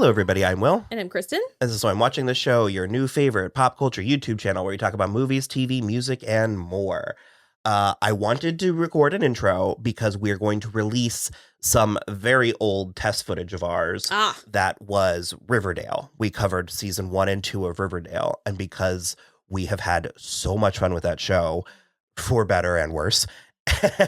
Hello, everybody. I'm Will. And I'm Kristen. And so I'm watching the show, your new favorite pop culture YouTube channel where we talk about movies, TV, music, and more. I wanted to record an intro because we're going to release some very old test footage of ours that was Riverdale. We covered season 1 and 2 of Riverdale. And because we have had so much fun with that show, for better and worse,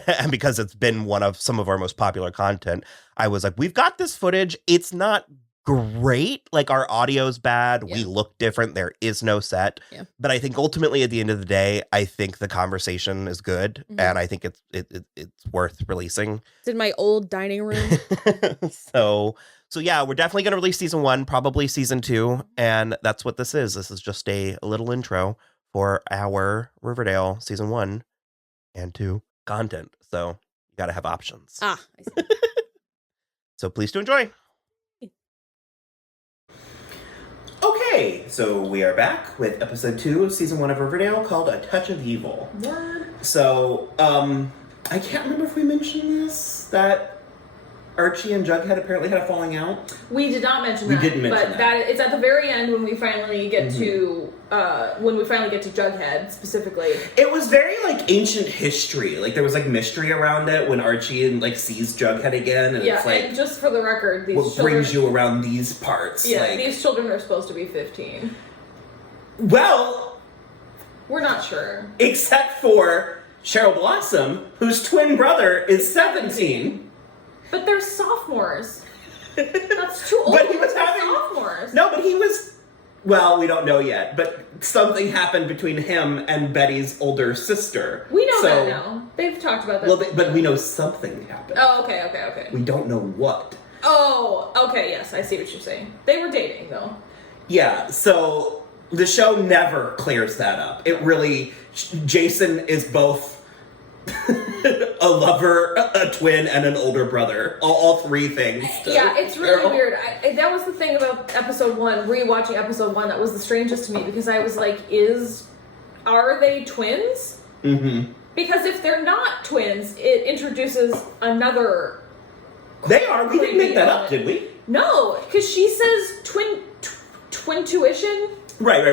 and because it's been one of some of our most popular content, I was like, we've got this footage. It's not great. Like, our audio's bad. Yeah. We look different. There is no set. Yeah. But I think ultimately at the end of the day, I think the conversation is good. Mm-hmm. And I think it's worth releasing. It's in my old dining room. So yeah, we're definitely going to release season 1, probably season 2. And that's what this is. This is just a little intro for our Riverdale season 1 and 2 content. So you got to have options. I see. So please do enjoy. Okay, so we are back with episode 2 of season 1 of Riverdale called A Touch of Evil. What? So, I can't remember if we mentioned this, that Archie and Jughead apparently had a falling out. We did not mention that. We didn't mention but that. It's at the very end when we finally get to Jughead specifically. It was very like ancient history. Like there was like mystery around it when Archie sees Jughead again, and it's like, and just for the record, these what brings you around these parts? Yeah, these children are supposed to be 15. Well, we're not sure. Except for Cheryl Blossom, whose twin brother is 17. But they're sophomores. That's too old. But he was having sophomores. No, but he was. Well, we don't know yet. But something happened between him and Betty's older sister. We know that now. They've talked about that. Well, but we know something happened. Oh, okay. We don't know what. Oh, okay. Yes, I see what you're saying. They were dating, though. Yeah. So the show never clears that up. It really. Jason is both. A lover, a twin, and an older brother. All three things. Yeah, it's really weird. That was the thing about episode 1, rewatching episode 1, that was the strangest to me, because I was like, are they twins? Mm-hmm. Because if they're not twins, it introduces another... They are. We didn't make that up, did we? No, because she says twin tuition. Right.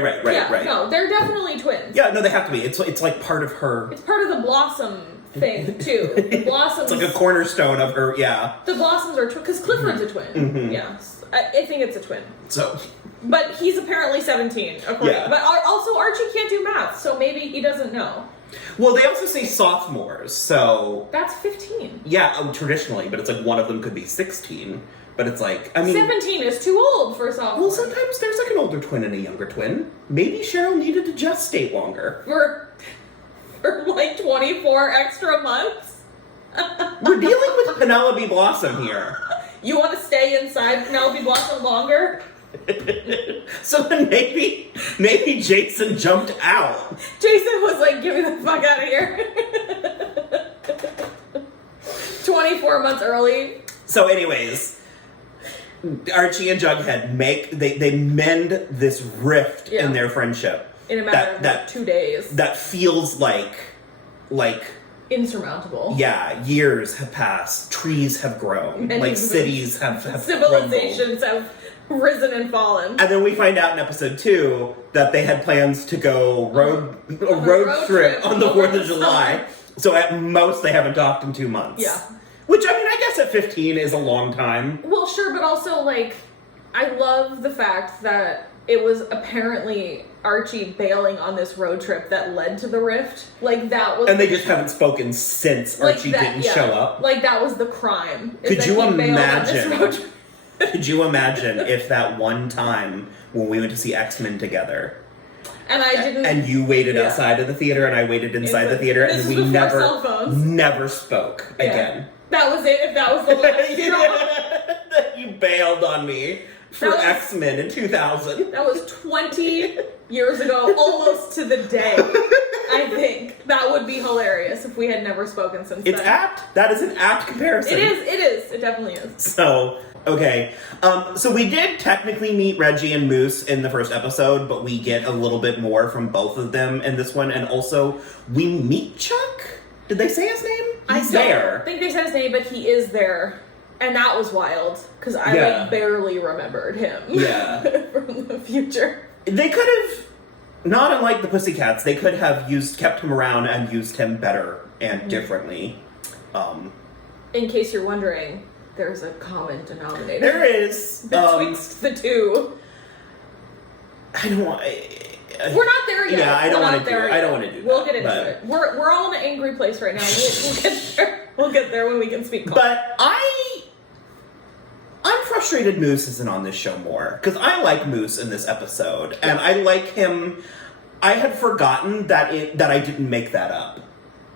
No, they're definitely twins. Yeah, no, they have to be. It's like part of her... It's part of the Blossom thing, too. The Blossoms... It's like a cornerstone of her, yeah. The Blossoms are twins, because Clifford's a twin. Mm-hmm. Yeah. I think it's a twin. So... But he's apparently 17, according. Yeah. But also, Archie can't do math, so maybe he doesn't know. Well, they also say sophomores, so... That's 15. Yeah, traditionally, but it's like one of them could be 16. But it's like, I mean... 17 is too old for a sophomore. Well, sometimes there's like an older twin and a younger twin. Maybe Cheryl needed to gestate longer. For like 24 extra months? We're dealing with Penelope Blossom here. You want to stay inside Penelope Blossom longer? So then maybe Jason jumped out. Jason was like, get me the fuck out of here. 24 months early. So anyways... Archie and Jughead they mend this rift in their friendship in a matter of 2 days. That feels like insurmountable. Yeah, years have passed, trees have grown, like cities have civilizations have risen and fallen. And then we find out in episode 2 that they had plans to go road trip on the 4th of July. So at most they haven't talked in 2 months. Yeah. Which, I mean, I guess at 15 is a long time. Well, sure, but also, like, I love the fact that it was apparently Archie bailing on this road trip that led to the rift. Like, that was... And they just haven't spoken since Archie didn't show up. Like, that was the crime. Could you imagine... Could you imagine if that one time when we went to see X-Men together... And I didn't... And you waited outside of the theater, and I waited inside the theater, and we never spoke again. That was it, if that was the last straw. You bailed on me for X-Men in 2000. That was 20 years ago, almost to the day, I think. That would be hilarious if we had never spoken since then. It's apt. That is an apt comparison. It is. It definitely is. So, okay. So we did technically meet Reggie and Moose in the first episode, but we get a little bit more from both of them in this one. And also, we meet Chuck? Did they say his name? He's there. I don't think they said his name, but he is there. And that was wild, because I like barely remembered him from the future. They could have, not unlike the Pussycats, they could have kept him around and used him better and differently. In case you're wondering, there's a common denominator. There is. Betwixt the two. I don't want... We're not there yet. Yeah, I don't want to do it. I don't want to do that. We'll get into it. We're all in an angry place right now. We'll get there. We'll get there when we can speak calm. But I'm frustrated Moose isn't on this show more. Because I like Moose in this episode. And I like him... I had forgotten that I didn't make that up.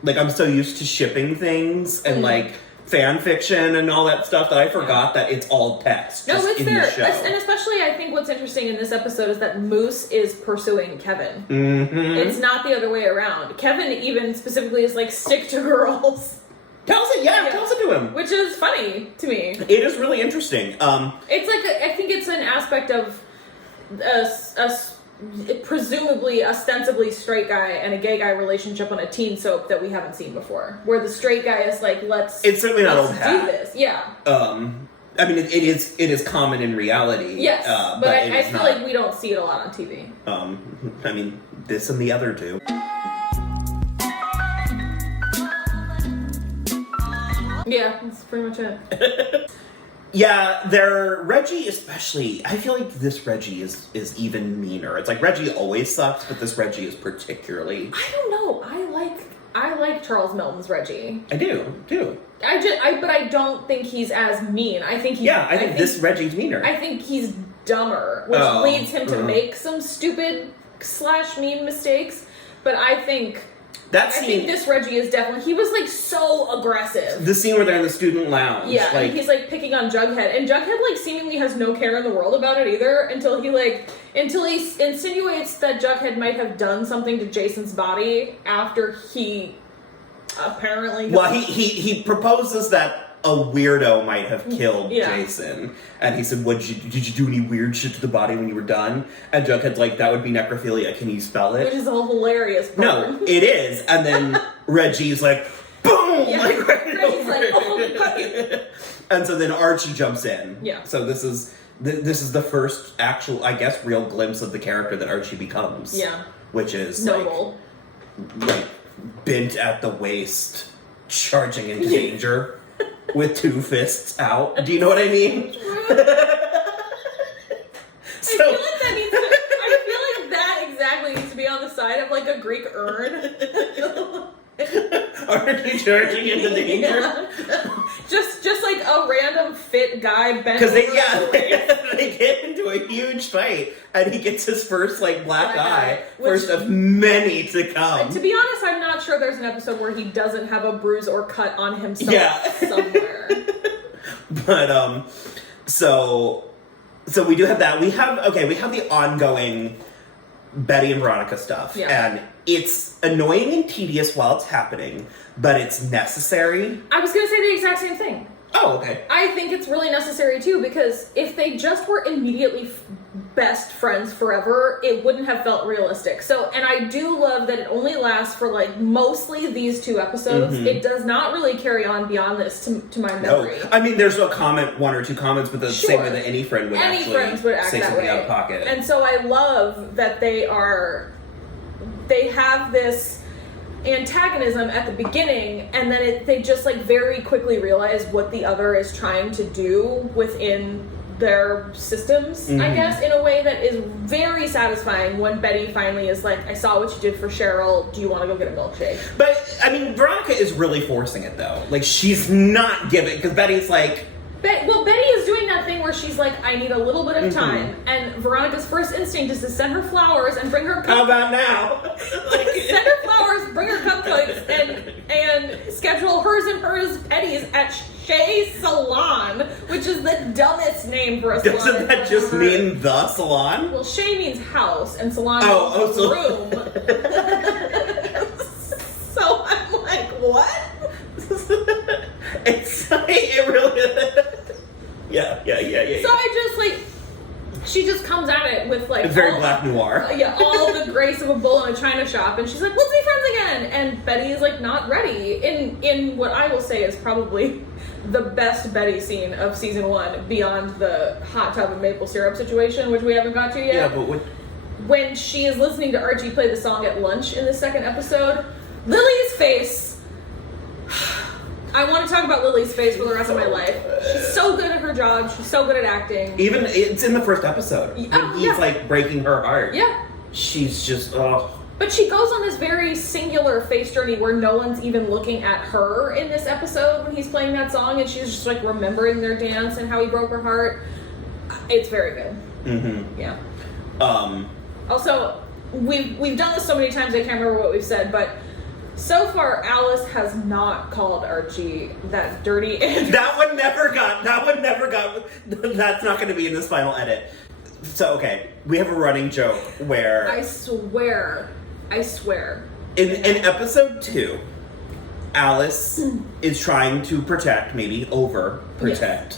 Like, I'm so used to shipping things and, like, fan fiction and all that stuff that I forgot that it's all text. No, it's in there. The show. And especially, I think what's interesting in this episode is that Moose is pursuing Kevin. Mm-hmm. It's not the other way around. Kevin even specifically is like, stick to girls. Tells it to him. Which is funny to me. It is really interesting. It's like, I think it's an aspect of a presumably, ostensibly straight guy and a gay guy relationship on a teen soap that we haven't seen before. Where the straight guy is like, it's certainly not old do hat. this. Yeah. I mean, it is common in reality. Yes, but I feel not, like we don't see it a lot on TV. I mean, this and the other two. Yeah, that's pretty much it. Yeah, Reggie especially, I feel like this Reggie is even meaner. It's like Reggie always sucks, but this Reggie is particularly... I don't know. I like Charles Melton's Reggie. I do, too. But I don't think he's as mean. I think this Reggie's meaner. I think he's dumber, which leads him to make some stupid / mean mistakes. But I think this Reggie is definitely... He was, like, so aggressive. The scene where they're in the student lounge. Yeah, and he's, like, picking on Jughead. And Jughead, like, seemingly has no care in the world about it either until he insinuates that Jughead might have done something to Jason's body after he apparently... Well, he proposes that a weirdo might have killed Jason. And he said, did you do any weird shit to the body when you were done? And Jughead's like, that would be necrophilia. Can you spell it? Which is a hilarious part. No, it is. And then Reggie's like, boom! Yeah. Like, Reggie's like, oh, God. And so then Archie jumps in. Yeah. So this is the first actual, I guess, real glimpse of the character that Archie becomes. Yeah. Which is noble. Like bent at the waist, charging into danger. With 2 fists out. Do you know what I mean? I feel like that exactly needs to be on the side of like a Greek urn. Aren't you charging into danger? Yeah. Just like a random fit guy bent. Because they get into a huge fight, and he gets his first like black eye, first of many to come. To be honest, I'm not sure there's an episode where he doesn't have a bruise or cut on himself somewhere. But so we do have that. We have the ongoing Betty and Veronica stuff, and it's annoying and tedious while it's happening, but it's necessary. I was going to say the exact same thing. Oh, okay. I think it's really necessary, too, because if they just were immediately best friends forever, it wouldn't have felt realistic. So, and I do love that it only lasts for, like, mostly these 2 episodes. Mm-hmm. It does not really carry on beyond this, to my memory. No. I mean, there's no 1 or 2 comments, but the same way that any friend would act say that something way. out of pocket. And so I love that they have this antagonism at the beginning, and then they just like very quickly realize what the other is trying to do within their systems, I guess, in a way that is very satisfying when Betty finally is like, I saw what you did for Cheryl, do you want to go get a milkshake? But, I mean, Veronica is really forcing it, though. Like, she's not giving, because Betty's like... Betty is doing that thing where she's like, I need a little bit of time. And Veronica's first instinct is to send her flowers and bring her cupcakes. How about now? Send her flowers, bring her cupcakes, and schedule hers and hers Betty's at Shea Salon, which is the dumbest name for a salon. Doesn't that just mean the salon? Well, Shea means house, and salon means room. So I'm like, what? It really... Yeah. So I just, like... She just comes at it with, like... It's very Black Noir. All the grace of a bull in a china shop, and she's like, let's be friends again. And Betty is like not ready in what I will say is probably the best Betty scene of season 1, beyond the hot tub and maple syrup situation, which we haven't got to yet. Yeah, but when she is listening to Archie play the song at lunch in the second episode, Lily's face. I want to talk about Lily's face for the rest of my life. She's so good at her job. She's so good at acting. even it's in the first episode when he's like breaking her heart. Yeah. She's just But she goes on this very singular face journey where no one's even looking at her in this episode when he's playing that song, and she's just like remembering their dance and how he broke her heart. It's very good. Mm-hmm. Yeah. Um. Also, we've done this so many times I can't remember what we've said, but so far Alice has not called Archie that dirty Andrew. That one never got. That's not going to be in this final edit. So okay, we have a running joke where I swear. in episode 2, Alice is trying to protect, maybe overprotect,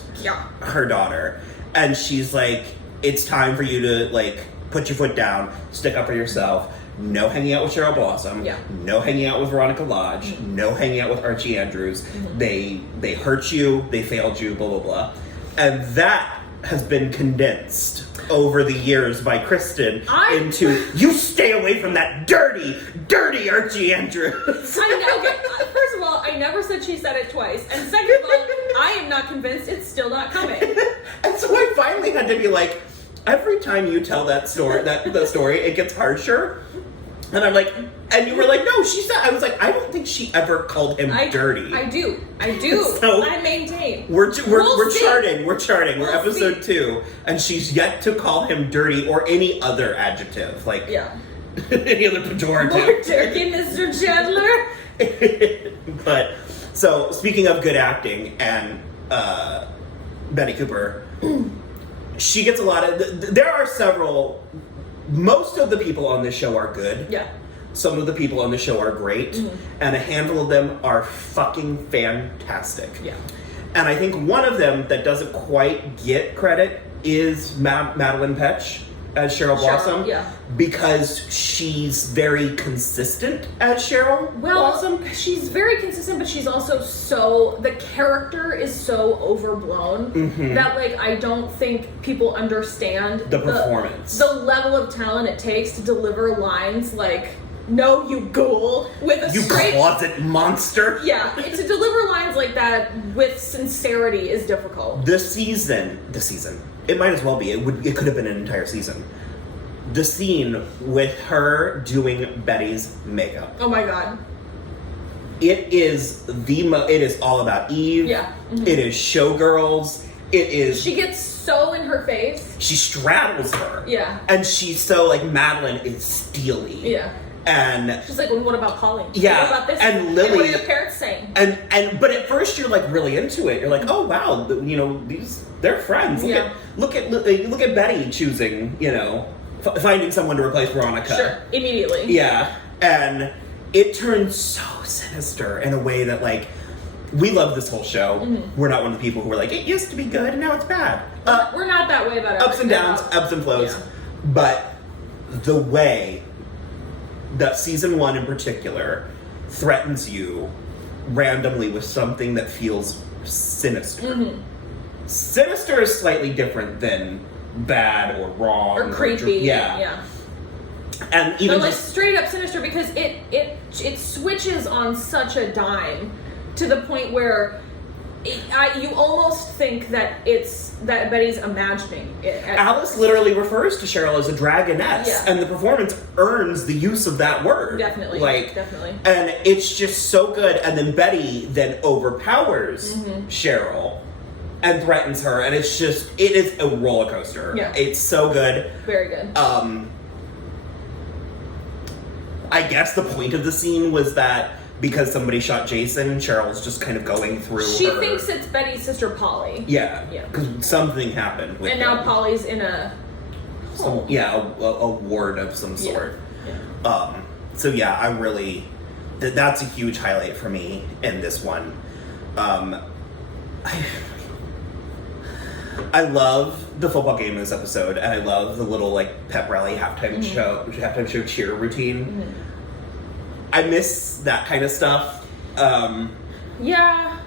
her daughter, and she's like, "It's time for you to like put your foot down, stick up for yourself. No hanging out with Cheryl Blossom. Yeah. No hanging out with Veronica Lodge. No hanging out with Archie Andrews. They hurt you. They failed you. Blah blah blah." And that has been condensed over the years by Kristen into, "You stay away from that dirty Archie Andrews." I know. Okay, first of all, I never said she said it twice, and second of all, I am not convinced it's still not coming. And so I finally had to be like, every time you tell that story, the story, it gets harsher. And I'm like, and you were like, "No, she said." I was like, "I don't think she ever called him dirty." I do. So I maintain. We're charting. We're We'll episode 2, and she's yet to call him dirty or any other adjective, like any other pejorative. More turkey, Mr. Chandler. But so speaking of good acting and Betty Cooper, she gets a lot of. There are several. Most of the people on this show are good. Yeah. Some of the people on the show are great, and a handful of them are fucking fantastic. Yeah. And I think one of them that doesn't quite get credit is Madeline Petch as Cheryl Blossom. Yeah. Because she's very consistent as Cheryl Blossom. She's very consistent, but she's also the character is so overblown that, like, I don't think people understand the performance. The level of talent it takes to deliver lines like, "No, you ghoul," with a straight closet monster. Yeah, to deliver lines like that with sincerity is difficult. The season, it might as well be. It could have been an entire season. The scene with her doing Betty's makeup. Oh my god. It is it is all about Eve. Yeah. Mm-hmm. It is Showgirls. It is. She gets so in her face. She straddles her. Yeah. And she's so like, Madeline is steely. Yeah. And she's like, "Well, what about Polly? Yeah. What about this? And Lily. And what are your parents saying?" But at first you're like really into it. You're like, "Oh wow, you know, they're friends. Look at Betty choosing, you know, finding someone to replace Veronica." Sure, immediately. Yeah, and it turns so sinister in a way that, like, we love this whole show. Mm-hmm. We're not one of the people who are like, "It used to be good and now it's bad." We're not that way about it. Ups and downs, ebbs and flows. Yeah. But the way that season 1 in particular threatens you randomly with something that feels sinister. Mm-hmm. Sinister is slightly different than bad or wrong or creepy. Yeah. And even like straight up sinister, because it switches on such a dime to the point where you almost think that that Betty's imagining it. Alice literally refers to Cheryl as a dragoness, and the performance earns the use of that word. Definitely. Definitely. And it's just so good. And then Betty then overpowers Cheryl and threatens her, and it is a roller coaster. Yeah. It's so good. Very good. I guess the point of the scene was that because somebody shot Jason, Cheryl's just kind of going through She thinks it's Betty's sister Polly. Yeah. Because something happened with and now Polly's in a ward of some sort. Yeah. So yeah, I really that's a huge highlight for me in this one. I love the football game in this episode, and I love the little like pep rally halftime show cheer routine. Mm-hmm. I miss that kind of stuff. Yeah.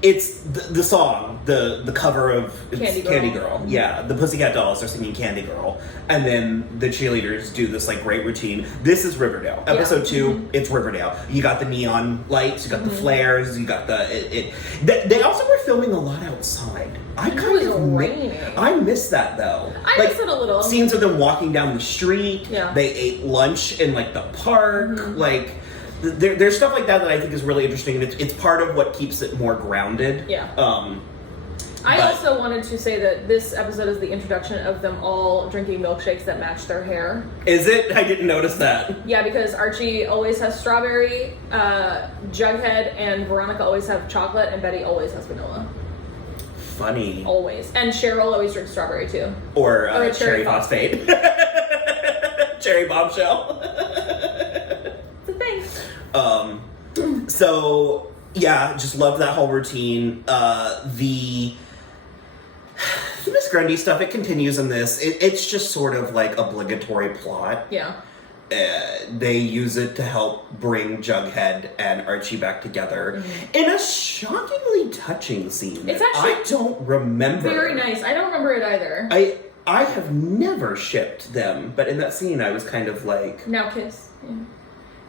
It's the song, the cover of Candy Girl. Yeah, the Pussycat Dolls are singing Candy Girl, and then the cheerleaders do this like great routine. This is Riverdale. Episode 2, it's Riverdale. You got the neon lights, you got the flares, you got they also were filming a lot outside. I miss that though. I miss it a little. Scenes of them walking down the street. Yeah. They ate lunch in like the park. Like there's stuff like that I think is really interesting, and it's part of what keeps it more grounded. Yeah. I also wanted to say that this episode is the introduction of them all drinking milkshakes that match their hair. Is it? I didn't notice that. Yeah, because Archie always has strawberry, Jughead and Veronica always have chocolate, and Betty always has vanilla. Funny. Always. And Cheryl always drinks strawberry too. Or a cherry phosphate. Cherry bombshell. It's a thing. So yeah, just love that whole routine. The Miss Grundy stuff, it continues in this. It's just sort of like obligatory plot. Yeah. They use it to help bring Jughead and Archie back together in a shockingly touching scene. It's actually I don't remember. Very nice. I don't remember it either. I have never shipped them, but in that scene I was kind of like, now kiss. Yeah.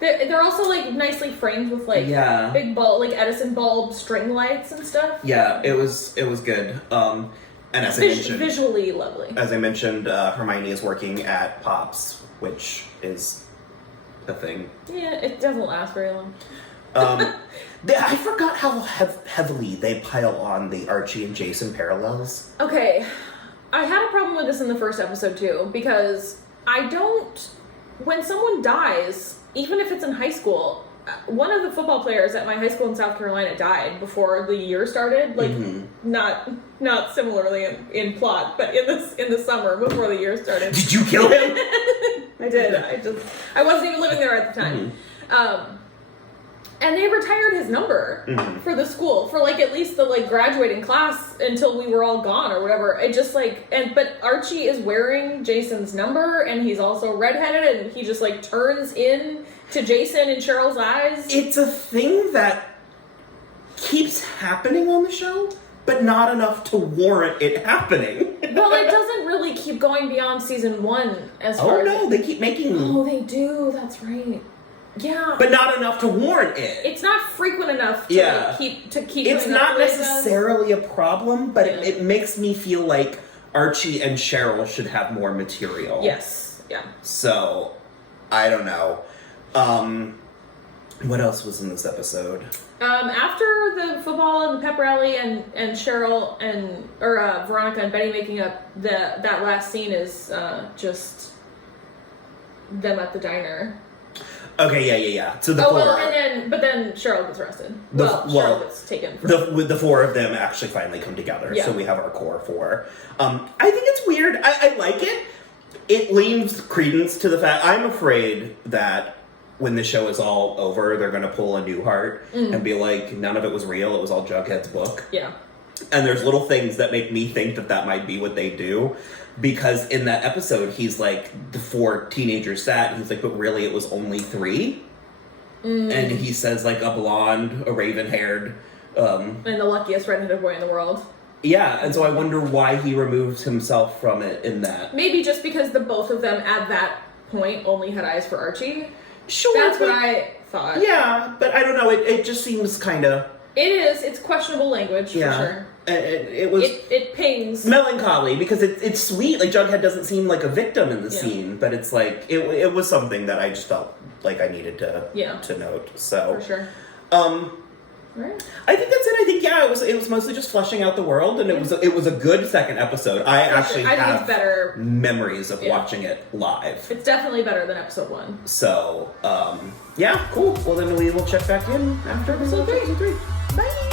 They're also like nicely framed with like Yeah. big bulb, like Edison bulb string lights and stuff. yeah, it was good. And as I mentioned, Visually lovely. As I mentioned, Hermione is working at Pops, which is a thing. Yeah, it doesn't last very long. I forgot how heavily they pile on the Archie and Jason parallels. Okay, I had a problem with this in the first episode too, because when someone dies, even if it's in high school, one of the football players at my high school in South Carolina died before the year started. Like, not similarly in plot, but in the summer before the year started. Did you kill him? I did. I wasn't even living there at the time. And they retired his number for the school, for like at least the like graduating class until we were all gone or whatever. It just like, but Archie is wearing Jason's number, and he's also redheaded, and he just like turns in to Jason in Cheryl's eyes. It's a thing that keeps happening on the show, but not enough to warrant it happening. Well, it doesn't really keep going beyond season 1 as far as... Oh no, they keep making... Oh, they do, that's right. Yeah. But not enough to warrant it. It's not frequent enough to like, keep It's not necessarily a problem, but it makes me feel like Archie and Cheryl should have more material. Yes, yeah. So, I don't know. What else was in this episode? After the football and the pep rally and Cheryl or Veronica and Betty making up, that last scene is just them at the diner. Okay, yeah. So but then Cheryl gets arrested. Cheryl gets taken. The four of them actually finally come together. Yeah. So we have our core four. I think it's weird. I like it. It leans credence to the fact I'm afraid that when the show is all over, they're going to pull a Newhart and be like, none of it was real. It was all Jughead's book. Yeah. And there's little things that make me think that might be what they do. Because in that episode, he's like, the 4 teenagers sat, and he's like, but really it was only 3? And he says, like, a blonde, a raven-haired... and the luckiest redheaded boy in the world. Yeah, and so I wonder why he removes himself from it in that. Maybe just because the both of them at that point only had eyes for Archie. Sure. That's what I thought. Yeah, but I don't know, it just seems kind of... It is. It's questionable language, for sure. It was... It pings. Melancholy, because it's sweet. Like, Jughead doesn't seem like a victim in the scene, but it's like, it was something that I just felt like I needed to note. So... For sure. Right. I think that's it. I think it was mostly just fleshing out the world, and it was a good second episode. I think have it's better. Memories of watching it live. It's definitely better than episode 1. So, yeah, cool. Well, then we will check back in after episode 3. Bye.